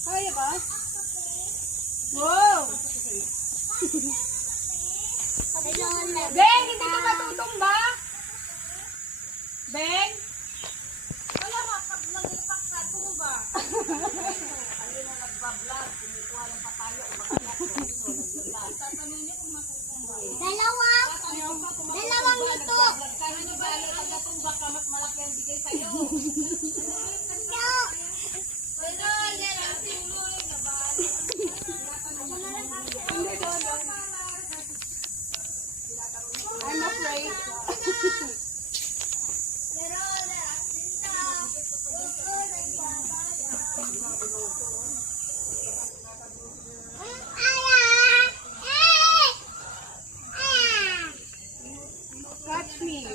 Kaya ba? Wow! Beng, hindi ka matutumba? Beng? Wala ka, pag nag-ipak ka, tumba. Ayun na nagbablog, kumikuha ng patayo, tatanong niyo kung matutumba. Dalawang luto. Ano ba, nagtumba ka, mas malaki ang bigay sa'yo. I'm afraid. Catch me.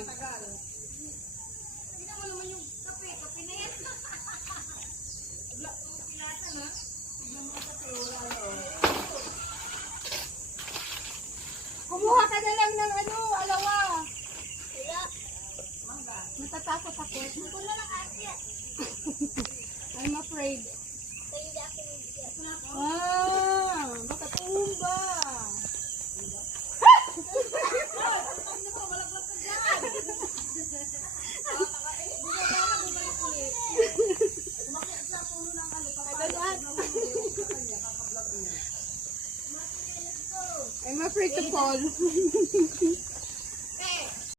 Kumuha ka na lang ng ano, alawa. Natatakot ako. I'm afraid. Baka tumba. I'm afraid to fall.